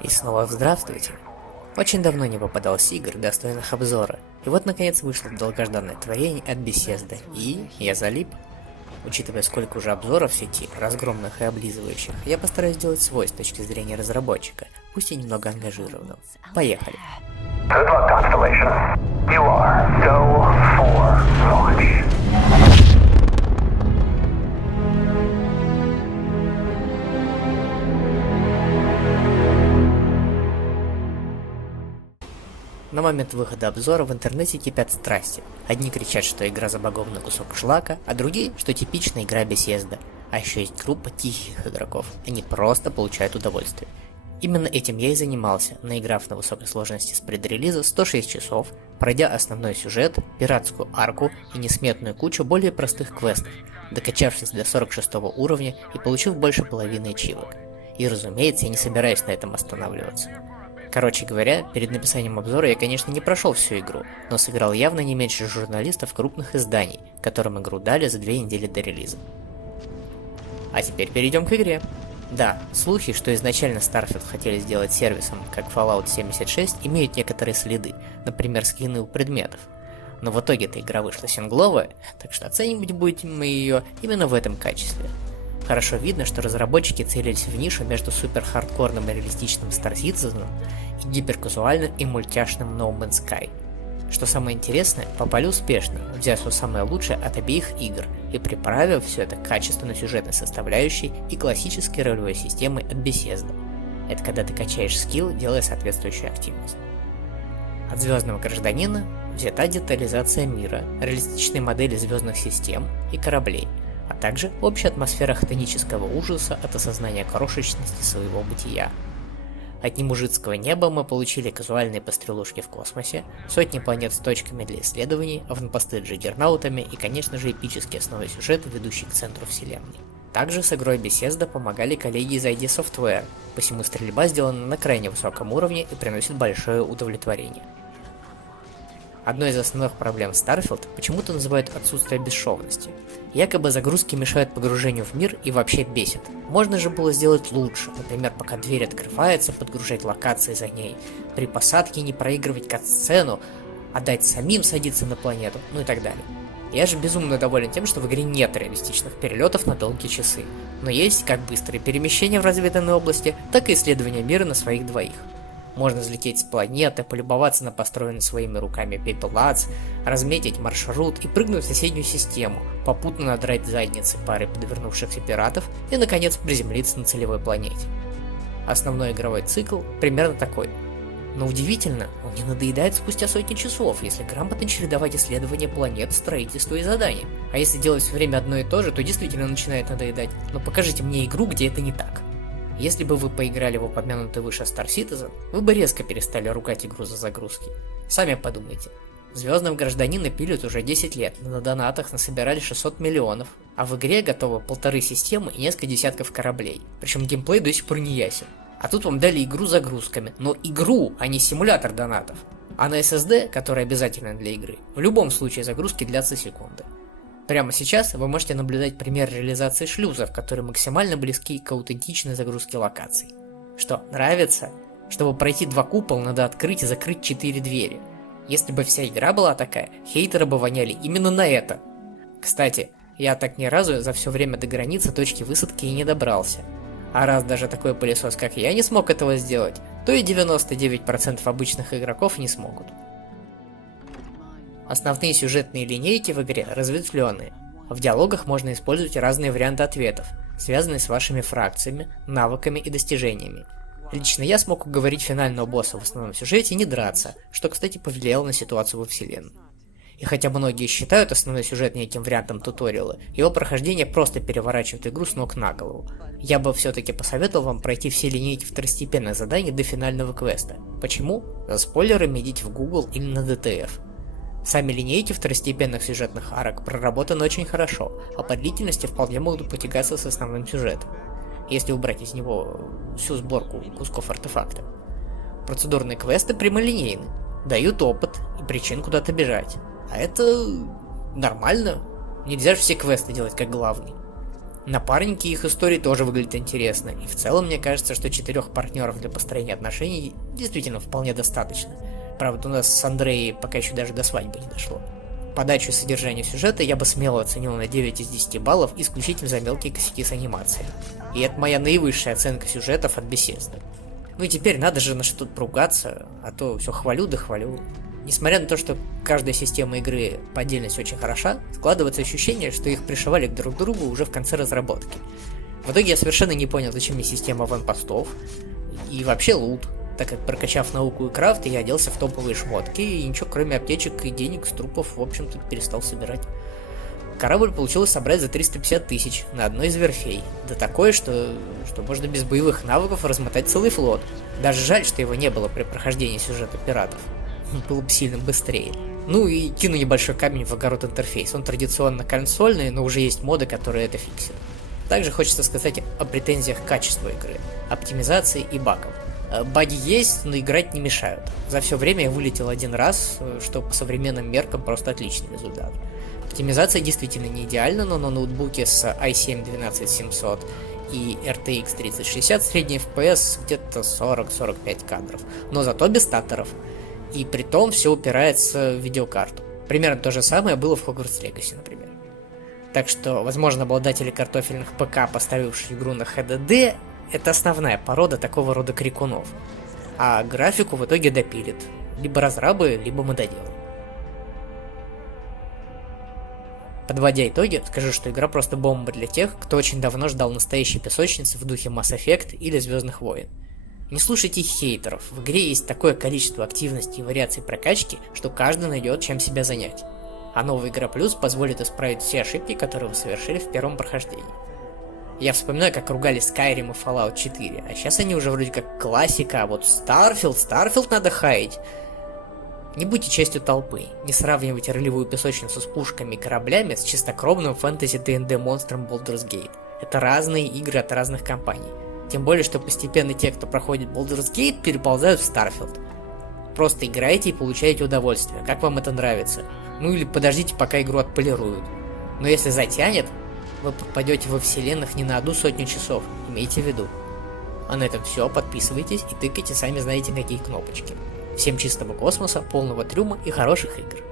И снова здравствуйте. Очень давно не попадалось игр, достойных обзора, и вот наконец вышло долгожданное творение от Bethesda, и я залип. Учитывая, сколько уже обзоров в сети, разгромных и облизывающих, я постараюсь сделать свой с точки зрения разработчика, пусть и немного ангажированного. Поехали. Good luck, Constellation. You are go for launch. На момент выхода обзора в интернете кипят страсти. Одни кричат, что игра забагованный кусок шлака, а другие, что типичная игра Bethesda. А еще есть группа тихих игроков, они просто получают удовольствие. Именно этим я и занимался, наиграв на высокой сложности с предрелиза 106 часов, пройдя основной сюжет, пиратскую арку и несметную кучу более простых квестов, докачавшись до 46 уровня и получив больше половины ачивок. И разумеется, я не собираюсь на этом останавливаться. Короче говоря, перед написанием обзора я, конечно, не прошел всю игру, но сыграл явно не меньше журналистов крупных изданий, которым игру дали за 2 недели до релиза. А теперь перейдем к игре. Да, слухи, что изначально Starfield хотели сделать сервисом, как Fallout 76, имеют некоторые следы, например, скины у предметов. Но в итоге эта игра вышла сингловая, так что оценивать будем мы ее именно в этом качестве. Хорошо видно, что разработчики целились в нишу между супер-хардкорным и реалистичным Star Citizen и гиперказуальным и мультяшным No Man's Sky. Что самое интересное, попали успешно, взяв все самое лучшее от обеих игр и приправив все это качественно сюжетной составляющей и классической ролевой системой от Bethesda. Это когда ты качаешь скилл, делая соответствующую активность. От Звездного Гражданина взята детализация мира, реалистичные модели звездных систем и кораблей, а также общая атмосфера хтонического ужаса от осознания крошечности своего бытия. От немужицкого неба мы получили казуальные пострелушки в космосе, сотни планет с точками для исследований, аванпосты с джиггернаутами и, конечно же, эпический основной сюжет, ведущий к центру вселенной. Также с игрой Bethesda помогали коллеги из ID Software, посему стрельба сделана на крайне высоком уровне и приносит большое удовлетворение. Одной из основных проблем Starfield почему-то называют отсутствие бесшовности. Якобы загрузки мешают погружению в мир и вообще бесит. Можно же было сделать лучше, например, пока дверь открывается, подгружать локации за ней, при посадке не проигрывать кат-сцену, а дать самим садиться на планету, ну и так далее. Я же безумно доволен тем, что в игре нет реалистичных перелетов на долгие часы, но есть как быстрые перемещения в разведанной области, так и исследования мира на своих двоих. Можно взлететь с планеты, полюбоваться на построенный своими руками пепелац, разметить маршрут и прыгнуть в соседнюю систему, попутно надрать задницы пары подвернувшихся пиратов и, наконец, приземлиться на целевой планете. Основной игровой цикл примерно такой. Но удивительно, он не надоедает спустя сотни часов, если грамотно чередовать исследования планет, строительство и задания. А если делать все время одно и то же, то действительно начинает надоедать. Но покажите мне игру, где это не так. Если бы вы поиграли в упомянутый выше Star Citizen, вы бы резко перестали ругать игру за загрузки. Сами подумайте. Звездного Гражданина пилят уже 10 лет, но на донатах насобирали 600 миллионов, а в игре готово 1,5 системы и несколько десятков кораблей, причем геймплей до сих пор не ясен. А тут вам дали игру с загрузками, но игру, а не симулятор донатов. А на SSD, который обязателен для игры, в любом случае загрузки длятся секунды. Прямо сейчас вы можете наблюдать пример реализации шлюзов, которые максимально близки к аутентичной загрузке локаций. Что, нравится? Чтобы пройти 2 купола, надо открыть и закрыть 4 двери. Если бы вся игра была такая, хейтеры бы воняли именно на это. Кстати, я так ни разу за все время до границы точки высадки и не добрался. А раз даже такой пылесос, как я, не смог этого сделать, то и 99% обычных игроков не смогут. Основные сюжетные линейки в игре разветвленные. В диалогах можно использовать разные варианты ответов, связанные с вашими фракциями, навыками и достижениями. Лично я смог уговорить финального босса в основном сюжете не драться, что, кстати, повлияло на ситуацию во вселенной. И хотя многие считают основной сюжет неким вариантом туториала, его прохождение просто переворачивает игру с ног на голову. Я бы все-таки посоветовал вам пройти все линейки второстепенных заданий до финального квеста. Почему? За спойлерами идите в Google или на DTF. Сами линейки второстепенных сюжетных арок проработаны очень хорошо, а по длительности вполне могут потягаться с основным сюжетом, если убрать из него всю сборку кусков артефакта. Процедурные квесты прямолинейны, дают опыт и причин куда-то бежать, а это нормально, нельзя же все квесты делать как главный. Напарники их истории тоже выглядят интересно, и в целом мне кажется, что 4 партнеров для построения отношений действительно вполне достаточно. Правда, у нас с Андреей пока еще даже до свадьбы не дошло. Подачу и содержание сюжета я бы смело оценил на 9 из 10 баллов исключительно за мелкие косяки с анимацией. И это моя наивысшая оценка сюжетов от Bethesda. Ну и теперь надо же на что-то поругаться, а то все хвалю да хвалю. Несмотря на то, что каждая система игры по отдельности очень хороша, складывается ощущение, что их пришивали друг к другу уже в конце разработки. В итоге я совершенно не понял, зачем мне система аванпостов и вообще лут, так как, прокачав науку и крафт, я оделся в топовые шмотки и ничего кроме аптечек и денег с трупов, в общем-то, перестал собирать. Корабль получилось собрать за 350 тысяч на одной из верфей. Да такое, что можно без боевых навыков размотать целый флот. Даже жаль, что его не было при прохождении сюжета пиратов. Было бы сильно быстрее. Ну и кину небольшой камень в огород интерфейс. Он традиционно консольный, но уже есть моды, которые это фиксят. Также хочется сказать о претензиях к качеству игры, оптимизации и багам. Баги есть, но играть не мешают. За все время я вылетел один раз, что по современным меркам просто отличный результат. Оптимизация действительно не идеальна, но на ноутбуке с i7-12700 и RTX 3060 средний FPS где-то 40-45 кадров, но зато без статтеров. И при том все упирается в видеокарту. Примерно то же самое было в Hogwarts Legacy, например. Так что, возможно, обладатели картофельных ПК, поставившие игру на HDD, это основная порода такого рода крикунов. А графику в итоге допилит либо разрабы, либо мододелы. Подводя итоги, скажу, что игра просто бомба для тех, кто очень давно ждал настоящей песочницы в духе Mass Effect или Звездных войн. Не слушайте хейтеров, в игре есть такое количество активности и вариаций прокачки, что каждый найдет чем себя занять. А новая игра Плюс позволит исправить все ошибки, которые вы совершили в первом прохождении. Я вспоминаю, как ругали Skyrim и Fallout 4, а сейчас они уже вроде как классика, а вот Starfield надо хаять. Не будьте частью толпы, не сравнивайте ролевую песочницу с пушками и кораблями с чистокровным фэнтези ДНД монстром Baldur's Gate. Это разные игры от разных компаний. Тем более, что постепенно те, кто проходит Baldur's Gate, переползают в Starfield. Просто играйте и получайте удовольствие, как вам это нравится. Ну или подождите, пока игру отполируют. Но если затянет, вы попадете во вселенных не на 100 часов, имейте в виду. А на этом все, подписывайтесь и тыкайте сами знаете какие кнопочки. Всем чистого космоса, полного трюма и хороших игр.